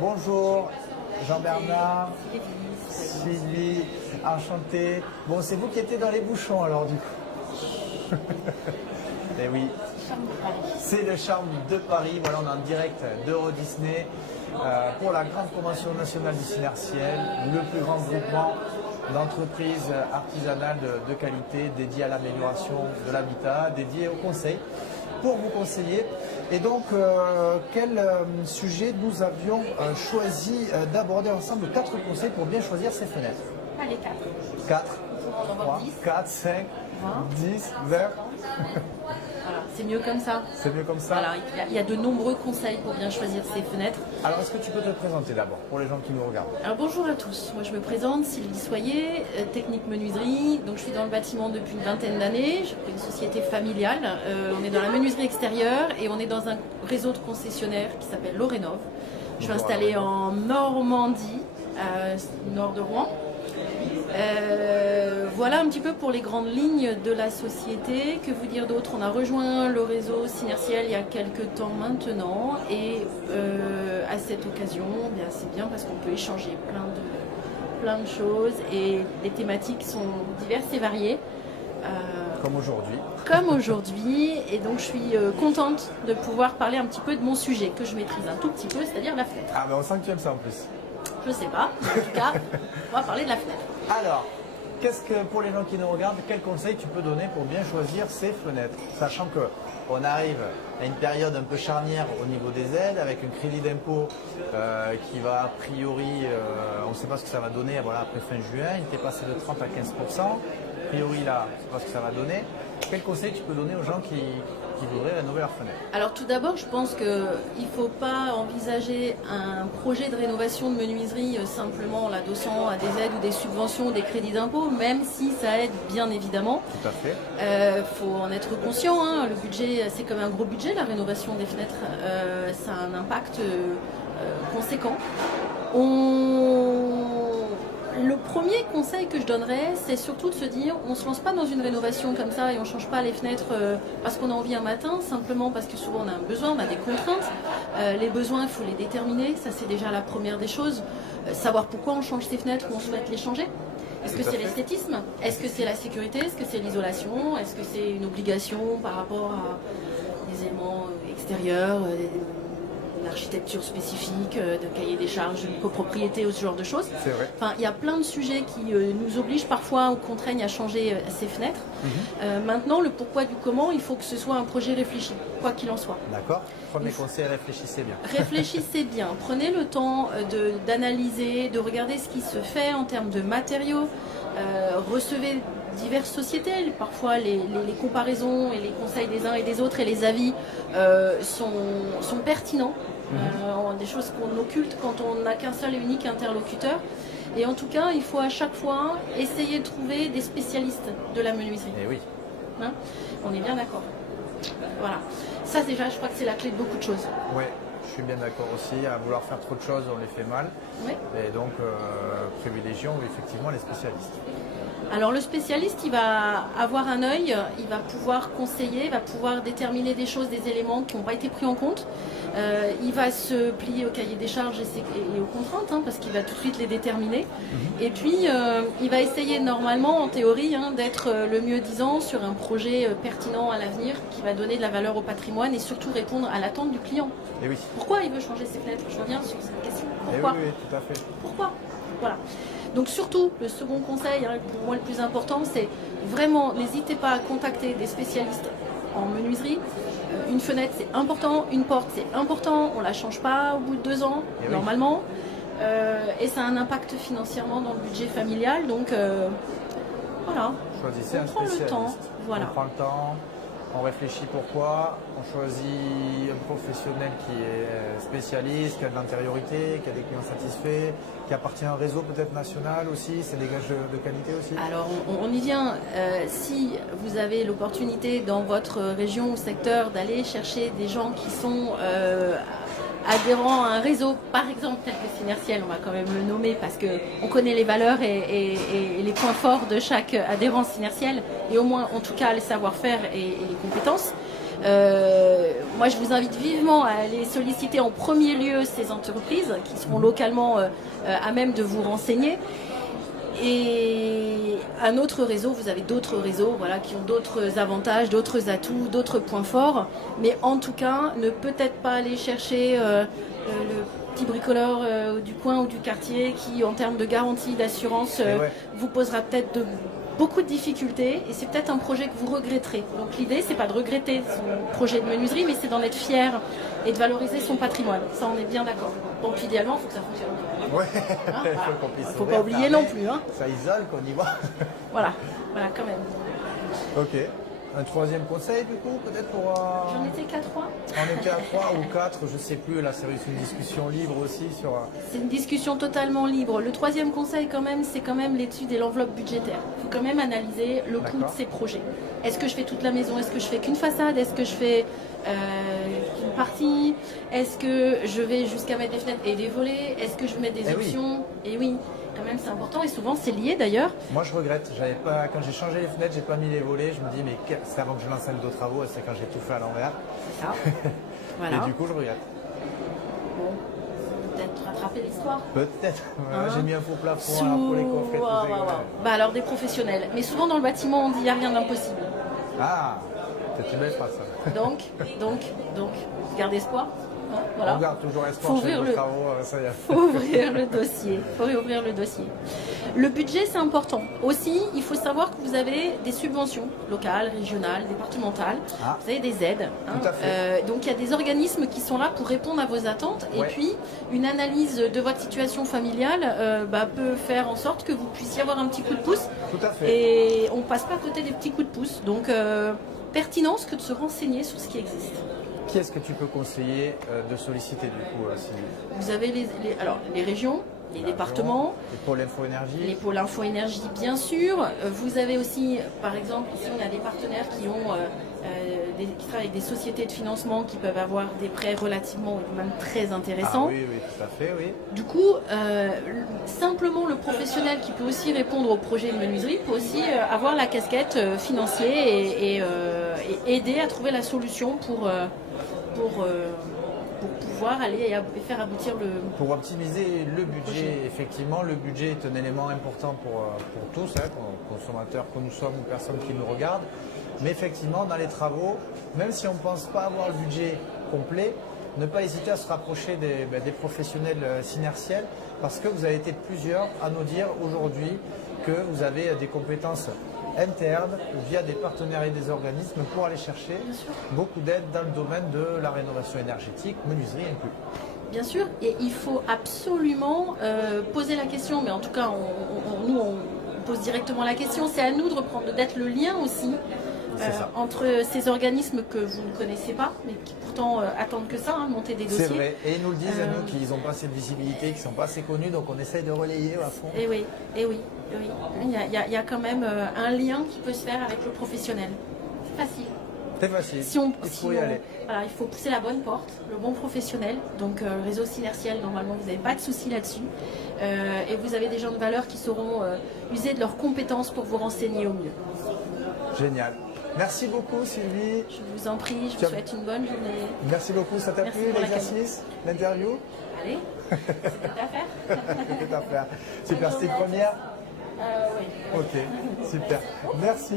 Bonjour, Jean-Bernard, Sylvie, enchanté. Bon, c'est vous qui étiez dans les bouchons alors du coup. Eh oui, c'est le charme de Paris. Voilà, on est en direct d'Euro Disney pour la grande convention nationale du Synertiel, le plus grand groupement d'entreprises artisanales de qualité dédié à l'amélioration de l'habitat, dédié au conseil, pour vous conseiller. Et donc, quel sujet nous avions choisi d'aborder ensemble? 4 conseils pour bien choisir ses fenêtres. Allez, 4. 4, 3, 4, 5, 10, 20. Voilà, c'est mieux comme ça. C'est mieux comme ça. Voilà, il y a de nombreux conseils pour bien choisir ses fenêtres. Alors, est-ce que tu peux te présenter d'abord pour les gens qui nous regardent? Alors bonjour à tous, moi je me présente, Sylvie Soyer, technique menuiserie. Donc je suis dans le bâtiment depuis une vingtaine d'années, j'ai pris une société familiale. On est dans la menuiserie extérieure et on est dans un réseau de concessionnaires qui s'appelle Lorénov. Je suis installée en Normandie, nord de Rouen. Voilà un petit peu pour les grandes lignes de la société. Que vous dire d'autre? On a rejoint le réseau Synertiel il y a quelques temps maintenant et à cette occasion, bien, c'est bien parce qu'on peut échanger plein de choses et les thématiques sont diverses et variées. Comme aujourd'hui. Comme aujourd'hui, et donc je suis contente de pouvoir parler un petit peu de mon sujet que je maîtrise un tout petit peu, c'est-à-dire la fenêtre. Ah ben on sent que tu aimes ça en plus. Je sais pas, mais en tout cas, on va parler de la fenêtre. Alors, qu'est-ce que pour les gens qui nous regardent, quel conseil tu peux donner pour bien choisir ces fenêtres? Sachant qu'on arrive à une période un peu charnière au niveau des aides, avec un crédit d'impôt qui va a priori, on ne sait pas ce que ça va donner voilà, après fin juin, il était passé de 30 à 15%. A priori là, on ne sait pas ce que ça va donner. Quel conseil tu peux donner aux gens qui voudraient rénover leur fenêtre? Alors tout d'abord, je pense qu'il ne faut pas envisager un projet de rénovation de menuiserie simplement en l'adossant à des aides ou des subventions ou des crédits d'impôt, même si ça aide bien évidemment. Tout à fait. Faut en être conscient, hein. Le budget, c'est comme un gros budget, la rénovation des fenêtres. Ça a un impact conséquent. Le premier conseil que je donnerais, c'est surtout de se dire, on ne se lance pas dans une rénovation comme ça et on ne change pas les fenêtres parce qu'on a envie un matin, simplement parce que souvent on a un besoin, on a des contraintes. Les besoins, il faut les déterminer, ça c'est déjà la première des choses. Savoir pourquoi on change ces fenêtres ou on souhaite les changer. Est-ce que c'est l'esthétisme? Est-ce que c'est la sécurité? Est-ce que c'est l'isolation? Est-ce que c'est une obligation par rapport à des éléments extérieurs, l'architecture spécifique, de cahier des charges, de copropriété ou ce genre de choses? C'est vrai. Enfin, il y a plein de sujets qui nous obligent parfois ou contraignent à changer ces fenêtres. Maintenant, le pourquoi du comment, il faut que ce soit un projet réfléchi, quoi qu'il en soit. D'accord. Premier conseil, réfléchissez bien. Réfléchissez bien, prenez le temps d'analyser, de regarder ce qui se fait en termes de matériaux, recevez diverses sociétés, parfois les comparaisons et les conseils des uns et des autres et les avis sont pertinents, des choses qu'on occulte quand on n'a qu'un seul et unique interlocuteur. Et en tout cas, il faut à chaque fois essayer de trouver des spécialistes de la menuiserie. Eh oui. Hein, on est bien d'accord. Voilà. Ça déjà, je crois que c'est la clé de beaucoup de choses. Oui, je suis bien d'accord aussi. À vouloir faire trop de choses, on les fait mal. Oui. Et donc, privilégions effectivement les spécialistes. Alors le spécialiste, il va avoir un œil, il va pouvoir conseiller, il va pouvoir déterminer des choses, des éléments qui n'ont pas été pris en compte. Il va se plier au cahier des charges et aux contraintes, hein, parce qu'il va tout de suite les déterminer. Et puis, il va essayer normalement, en théorie, d'être le mieux disant sur un projet pertinent à l'avenir qui va donner de la valeur au patrimoine et surtout répondre à l'attente du client. Et oui. Pourquoi il veut changer ses fenêtres? Je reviens sur cette question. Pourquoi? Oui, tout à fait. Pourquoi? Voilà. Donc surtout, le second conseil, pour moi le plus important, c'est vraiment, n'hésitez pas à contacter des spécialistes en menuiserie. Une fenêtre, c'est important. Une porte, c'est important. On ne la change pas au bout de 2 ans, normalement. Et ça a un impact financièrement dans le budget familial. Donc voilà. Choisissez un prend spécialiste. le temps. Voilà. On prend le temps. On réfléchit pourquoi, on choisit un professionnel qui est spécialiste, qui a de l'antériorité, qui a des clients satisfaits, qui appartient à un réseau peut-être national aussi, c'est des gages de qualité aussi. Alors on y vient, si vous avez l'opportunité dans votre région ou secteur d'aller chercher des gens qui sont adhérents à un réseau, par exemple tel que Synertiel, on va quand même le nommer parce qu'on connaît les valeurs et les points forts de chaque adhérent Synertiel, et au moins en tout cas les savoir-faire et les compétences. moi, je vous invite vivement à aller solliciter en premier lieu ces entreprises qui seront localement à même de vous renseigner. Et un autre réseau, vous avez d'autres réseaux voilà, qui ont d'autres avantages, d'autres atouts, d'autres points forts. Mais en tout cas, ne peut-être pas aller chercher le petit bricoleur du coin ou du quartier qui, en termes de garantie, d'assurance, vous posera peut-être beaucoup de difficultés. Et c'est peut-être un projet que vous regretterez. Donc l'idée, c'est pas de regretter son projet de menuiserie, mais c'est d'en être fier et de valoriser son patrimoine. Ça, on est bien d'accord. Donc idéalement, il faut que ça fonctionne. Ouais, il faut qu'on puisse. Faut pas oublier non plus. Hein. Ça isole qu'on y va. Voilà, quand même. Ok. Un troisième conseil, du coup, peut-être pour. J'en étais qu'à 3. On était à 3 ou 4, je sais plus. Là, c'est une discussion libre aussi sur. C'est une discussion totalement libre. Le troisième conseil, quand même, c'est quand même l'étude et l'enveloppe budgétaire. Il faut quand même analyser le coût de ces projets. Est-ce que je fais toute la maison? Est-ce que je fais qu'une façade? Est-ce que je fais une partie? Est-ce que je vais jusqu'à mettre des fenêtres et des volets? Est-ce que je vais mettre des options? Et oui. Quand même, c'est important et souvent c'est lié d'ailleurs. Moi je regrette, quand j'ai changé les fenêtres, j'ai pas mis les volets, je me dis mais c'est avant que je lance un dos travaux, c'est quand j'ai tout fait à l'envers. C'est ça. Voilà. Et du coup je regrette. Bon, peut-être rattraper l'histoire. Peut-être. J'ai mis un faux plafond pour les coffrets. Bah alors des professionnels. Mais souvent dans le bâtiment on dit il n'y a rien d'impossible. Ah, c'est une belle phrase ça. Donc, garde espoir. Voilà. On garde toujours espoir chez les travaux, ça y est. Faut ouvrir le dossier. Faut réouvrir le dossier. Le budget, c'est important. Aussi, il faut savoir que vous avez des subventions locales, régionales, départementales. Vous avez des aides. Tout à fait. Donc, il y a des organismes qui sont là pour répondre à vos attentes. Et puis, une analyse de votre situation familiale peut faire en sorte que vous puissiez avoir un petit coup de pouce. Tout à fait. Et on passe pas à côté des petits coups de pouce. Donc, pertinence que de se renseigner sur ce qui existe. Qui est-ce que tu peux conseiller de solliciter du coup Vous avez les régions, les départements, les pôles info-énergie. Les pôles info-énergie, bien sûr. Vous avez aussi, par exemple, ici on a des partenaires qui travaillent avec des sociétés de financement qui peuvent avoir des prêts relativement ou même très intéressants. Ah oui, tout à fait, oui. Du coup, simplement le professionnel qui peut aussi répondre au projet de menuiserie peut aussi avoir la casquette financière et aider à trouver la solution pour pouvoir aller et faire aboutir le... Pour optimiser le budget, effectivement, le budget est un élément important pour tous, consommateurs que nous sommes ou personnes qui nous regardent. Mais effectivement, dans les travaux, même si on ne pense pas avoir le budget complet, ne pas hésiter à se rapprocher des professionnels synertiels parce que vous avez été plusieurs à nous dire aujourd'hui que vous avez des compétences internes via des partenaires et des organismes pour aller chercher beaucoup d'aide dans le domaine de la rénovation énergétique, menuiserie inclus. Bien sûr, et il faut absolument poser la question, mais en tout cas, nous on pose directement la question, c'est à nous d'être le lien aussi entre ces organismes que vous ne connaissez pas, mais qui pourtant attendent que ça, monter des dossiers. C'est vrai, et ils nous le disent à nous qu'ils n'ont pas cette visibilité, qu'ils ne sont pas assez connus, donc on essaye de relayer à fond. Et oui. Il y a quand même un lien qui peut se faire avec le professionnel. C'est facile. C'est facile, il faut y aller. Voilà, il faut pousser la bonne porte, le bon professionnel. Donc le réseau synertiel, normalement, vous n'avez pas de souci là-dessus. Et vous avez des gens de valeur qui sauront user de leurs compétences pour vous renseigner au mieux. Génial. Merci beaucoup Sylvie. Je vous en prie, je vous souhaite une bonne journée. Merci beaucoup, ça t'a plu l'exercice, l'interview? Allez, c'était à faire. C'était à faire. Super, c'était une première? Oui. Ok, super. Merci.